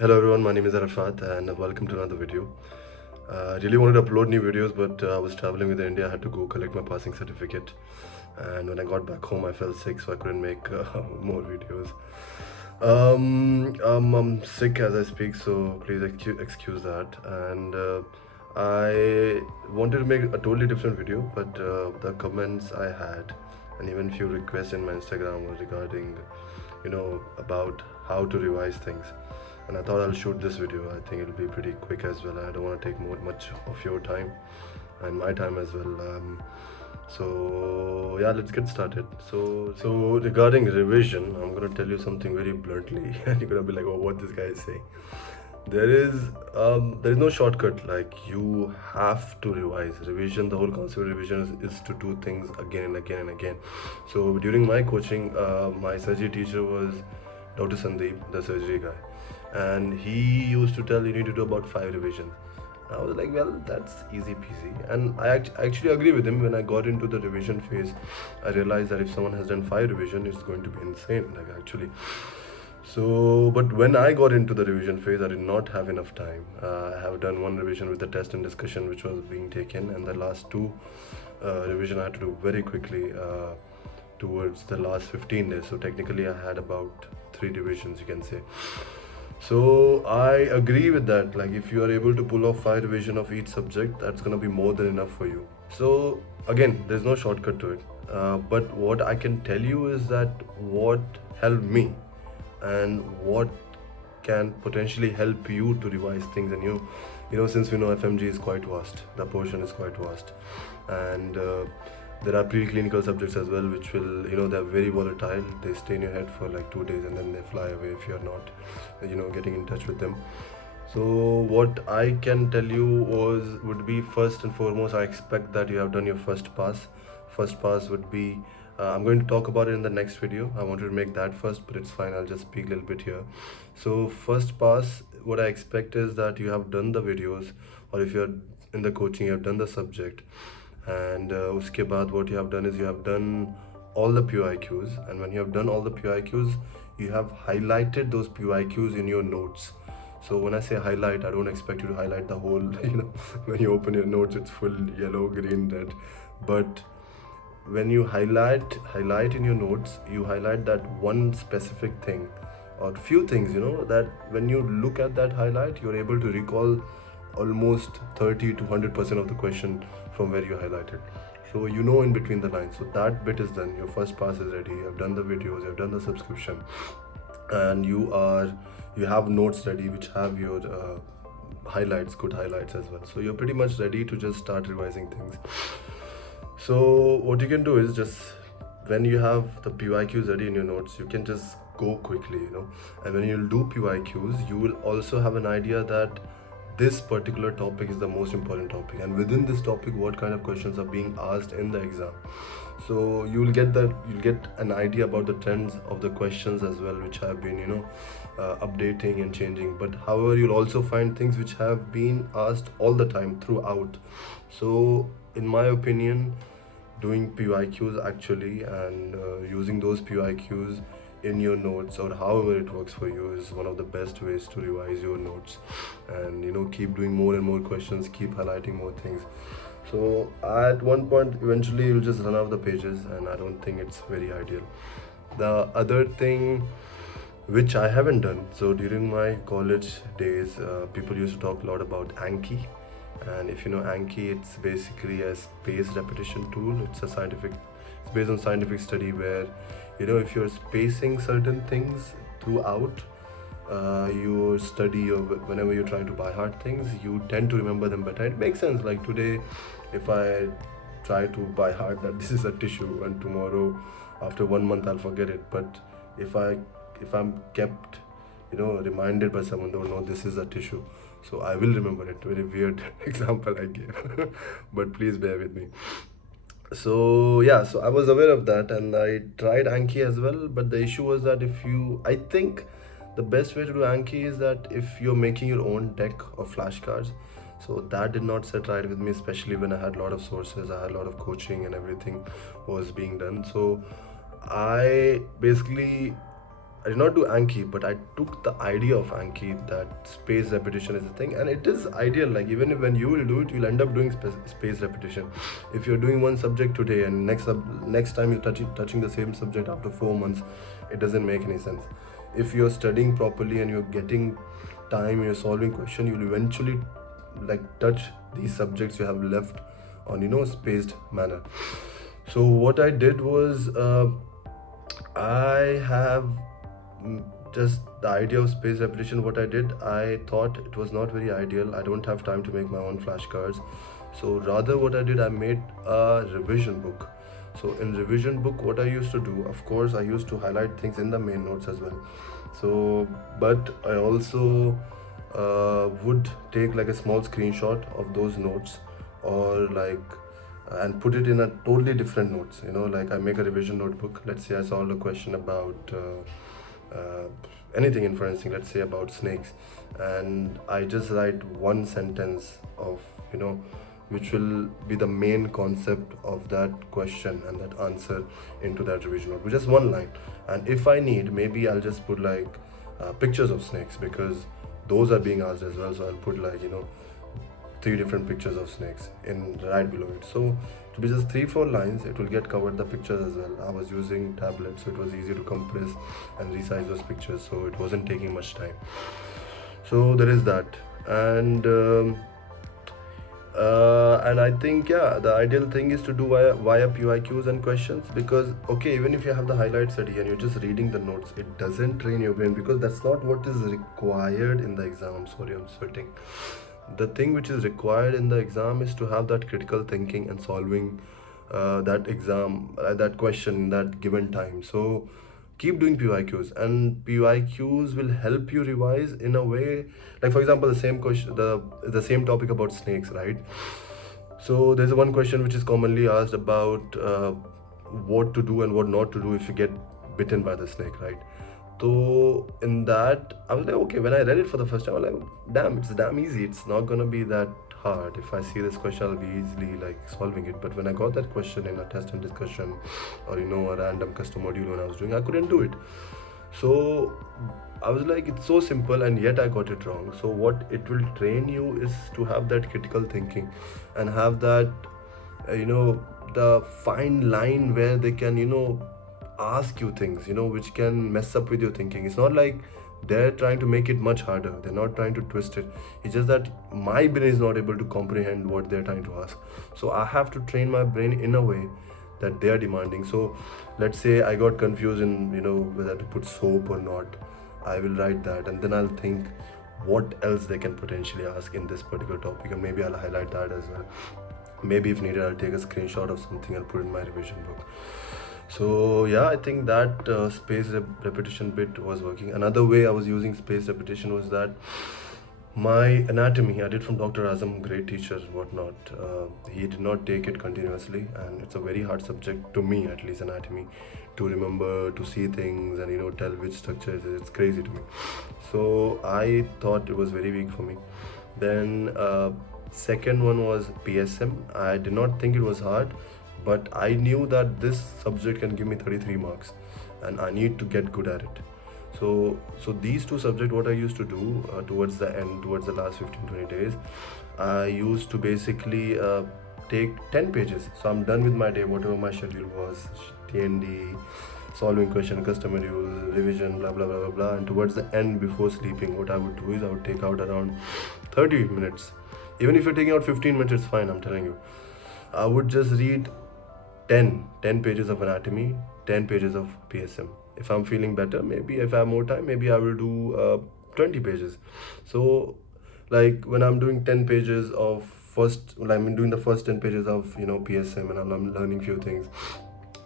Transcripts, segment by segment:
Hello everyone, my name is Arafat and welcome to another video. I really wanted to upload new videos, but I was traveling with India. I had to go collect my passing certificate, and when I got back home I felt sick, so I couldn't make more videos. I'm sick as I speak, so please excuse that. And I wanted to make a totally different video, but the comments I had and even few requests in my Instagram were regarding, about how to revise things. And I thought I'll shoot this video. I think it'll be pretty quick as well. I don't want to take much of your time and my time as well. So yeah, let's get started. So regarding revision, I'm gonna tell you something very bluntly, and you're gonna be like, "Oh, what this guy is saying." There is no shortcut. Like, you have to revise. Revision, the whole concept of revision is to do things again and again and again. So during my coaching, my surgery teacher was Dr. Sandeep, the surgery guy, and he used to tell you need to do about 5 revisions. I was like, well, that's easy peasy. And I actually agree with him. When I got into the revision phase, I realized that if someone has done 5 revision, it's going to be insane, like, actually. So, but when I got into the revision phase, I did not have enough time. I have done 1 revision with the test and discussion which was being taken, and the last two revision I had to do very quickly towards the last 15 days. So technically, I had about 3 revisions, you can say. So I agree with that. Like, if you are able to pull off 5 revision of each subject, that's gonna be more than enough for you. So again, there's no shortcut to it. But what I can tell you is that what helped me and what can potentially help you to revise things. And since we know FMG is quite vast, the portion is quite vast, and there are preclinical subjects as well, which will, they're very volatile. They stay in your head for like 2 days and then they fly away if you're not, getting in touch with them. So what I can tell you would be, first and foremost, I expect that you have done your first pass. First pass would be, I'm going to talk about it in the next video. I wanted to make that first, but it's fine. I'll just speak a little bit here. So first pass, what I expect is that you have done the videos, or if you're in the coaching, you have done the subject. And uske baad, what you have done is you have done all the PYQs. And when you have done all the PYQs, you have highlighted those PYQs in your notes. So when I say highlight, I don't expect you to highlight the whole, when you open your notes, it's full yellow, green, red. But when you highlight in your notes, you highlight that one specific thing or few things, that when you look at that highlight, you're able to recall almost 30 to 100% of the question from where you highlighted. So in between the lines. So that bit is done. Your first pass is ready. You have done the videos, you have done the subscription, and you have notes ready which have your highlights, good highlights as well. So you're pretty much ready to just start revising things. So what you can do is, just when you have the PYQs ready in your notes, you can just go quickly, and when you'll do PYQs, you will also have an idea that this particular topic is the most important topic, and within this topic, what kind of questions are being asked in the exam. So you'll get an idea about the trends of the questions as well, which have been updating and changing. But however, you'll also find things which have been asked all the time throughout. So in my opinion, doing PYQs actually, and using those PYQs in your notes, or however it works for you, is one of the best ways to revise your notes. And keep doing more and more questions, keep highlighting more things. So at one point, eventually, you'll just run out of the pages, and I don't think it's very ideal. The other thing which I haven't done, so during my college days, people used to talk a lot about Anki. And if you know Anki, it's basically a spaced repetition tool. It's based on scientific study where, if you're spacing certain things throughout your study, or whenever you're trying to buy hard things, you tend to remember them better. It makes sense. Like today, if I try to buy hard that this is a tissue, and tomorrow, after 1 month, I'll forget it. But if I'm kept, reminded by someone, don't know this is a tissue, so I will remember it. Very weird example I gave, but please bear with me. So yeah, so I was aware of that, and I tried Anki as well. But the issue was that I think the best way to do Anki is that if you're making your own deck of flashcards. So that did not set right with me, especially when I had a lot of sources, I had a lot of coaching, and everything was being done. So I basically I did not do Anki, but I took the idea of Anki, that space repetition is a thing, and it is ideal. Like even if when you will do it, you'll end up doing space repetition. If you're doing one subject today and next time you're touching the same subject after 4 months, it doesn't make any sense. If you're studying properly and you're getting time, you're solving question, you'll eventually like touch these subjects you have left on spaced manner. So what I did was I have just the idea of space repetition. What I did, I thought it was not very ideal. I don't have time to make my own flashcards. So rather what I did, I made a revision book. So in revision book, what I used to do, of course, I used to highlight things in the main notes as well. So, but I also would take like a small screenshot of those notes, or like and put it in a totally different notes. Like I make a revision notebook. Let's say I solved a question about anything inferencing, let's say about snakes, and I just write one sentence of which will be the main concept of that question and that answer into that revision note with just one line. And if I need, maybe I'll just put like pictures of snakes, because those are being asked as well. So I'll put like 3 different pictures of snakes in right below it. So to be just 3-4 lines, it will get covered the pictures as well. I was using tablet, so it was easy to compress and resize those pictures, so it wasn't taking much time. So there is that. And I think, yeah, the ideal thing is to do via PYQs and questions, because okay, even if you have the highlights ready and you're just reading the notes, it doesn't train your brain, because that's not what is required in the exam. I'm sorry, I'm sweating. The thing which is required in the exam is to have that critical thinking and solving that question in that given time. So keep doing PYQs, and PYQs will help you revise in a way. Like for example, the same question, the same topic about snakes, right? So there's one question which is commonly asked about what to do and what not to do if you get bitten by the snake, right? So in that, I was like, okay, when I read it for the first time, I was like, damn, it's damn easy. It's not gonna be that hard. If I see this question, I'll be easily like solving it. But when I got that question in a test and discussion, or a random custom module when I was doing, I couldn't do it. So I was like, it's so simple, and yet I got it wrong. So what it will train you is to have that critical thinking and have that the fine line where they can ask you things which can mess up with your thinking. It's not like they're trying to make it much harder, they're not trying to twist it. It's just that my brain is not able to comprehend what they're trying to ask. So I have to train my brain in a way that they are demanding. So let's say I got confused in whether to put soap or not. I will write that, and then I'll think what else they can potentially ask in this particular topic, and maybe I'll highlight that as well. Maybe if needed, I'll take a screenshot of something and put it in my revision book. So yeah, I think that space repetition bit was working. Another way I was using space repetition was that my anatomy I did from Dr. Azam, great teacher, whatnot. He did not take it continuously, and it's a very hard subject to me, at least anatomy, to remember, to see things, and tell which structure is it. It's crazy to me. So I thought it was very weak for me. Then second one was PSM. I did not think it was hard, but I knew that this subject can give me 33 marks, and I need to get good at it. So these two subjects, what I used to do towards the end, towards the last 15-20 days, I used to basically take 10 pages. So I'm done with my day, whatever my schedule was, TND, solving question, custom modules, revision, blah blah blah blah blah. And towards the end, before sleeping, what I would do is I would take out around 30 minutes. Even if you're taking out 15 minutes, it's fine, I'm telling you. I would just read 10 pages of anatomy, 10 pages of PSM. If I'm feeling better, maybe if I have more time, maybe I will do 20 pages. So like when I'm doing 10 pages of I'm doing the first 10 pages of PSM, and I'm learning few things,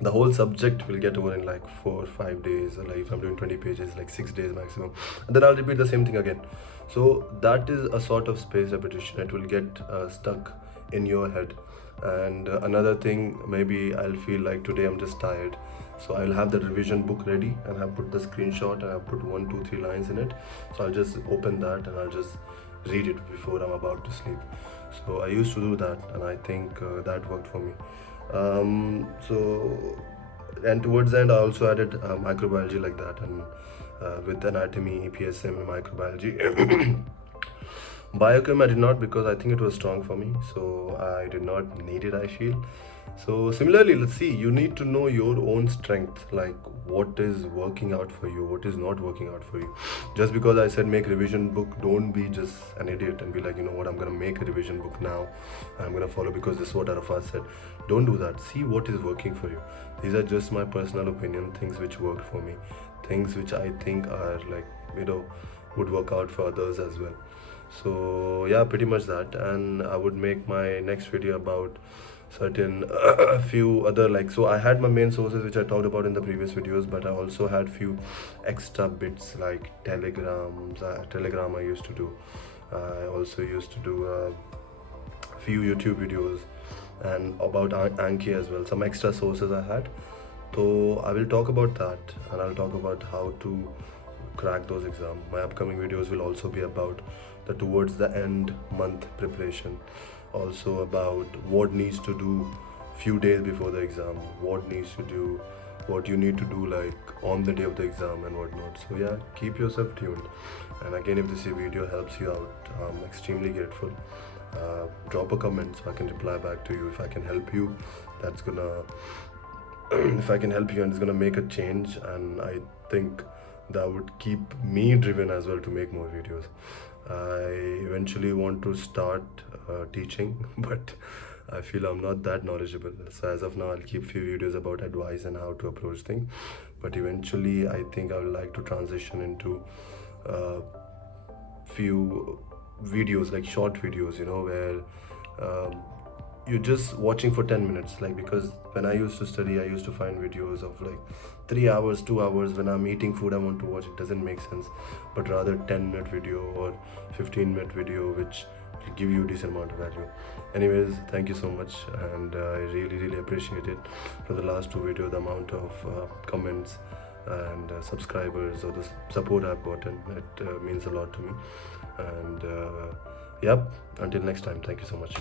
the whole subject will get over in like 4 or 5 days. Or like if I'm doing 20 pages, like 6 days maximum, and then I'll repeat the same thing again. So that is a sort of space repetition. It will get stuck in your head. And another thing, maybe I'll feel like today I'm just tired, so I'll have the revision book ready, and I'll put the screenshot, and I'll put 1, 2, 3 lines in it. So I'll just open that and I'll just read it before I'm about to sleep. So I used to do that, and I think that worked for me. And towards the end, I also added microbiology like that, and with anatomy, PSM, and microbiology. Biochem I did not, because I think it was strong for me, so I did not need it, I feel. So similarly, let's see, you need to know your own strength, like what is working out for you, what is not working out for you. Just because I said make revision book, don't be just an idiot and be like, you know what, I'm gonna make a revision book now, I'm gonna follow because this is what Arafat said. Don't do that. See what is working for you. These are just my personal opinion, things which worked for me, things which I think are like, you know, would work out for others as well. So yeah, pretty much that. And I would make my next video about certain few other, like, so I had my main sources which I talked about in the previous videos, but I also had few extra bits like telegram I used to do. I also used to do few YouTube videos, and about Anki as well, some extra sources I had. So I will talk about that, and I'll talk about how to crack those exams. My upcoming videos will also be about the towards the end month preparation, also about what needs to do few days before the exam, what needs to do, what you need to do like on the day of the exam and whatnot. So yeah, keep yourself tuned. And again, if this video helps you out, I'm extremely grateful. Drop a comment so I can reply back to you. If I can help you, that's gonna if I can help you and it's gonna make a change, and I think that would keep me driven as well to make more videos. I eventually want to start teaching, but I feel I'm not that knowledgeable. So as of now, I'll keep few videos about advice and how to approach things. But eventually, I think I would like to transition into few videos, like short videos, you know, where you're just watching for 10 minutes, like, because when I used to study, I used to find videos of like 3 hours, 2 hours. When I'm eating food, I want to watch, it doesn't make sense, but rather 10-minute video or 15-minute video which will give you a decent amount of value. Anyways, thank you so much, and I really appreciate it. For the last 2 videos, the amount of comments and subscribers or the support I've gotten, it means a lot to me. And yep, until next time, thank you so much.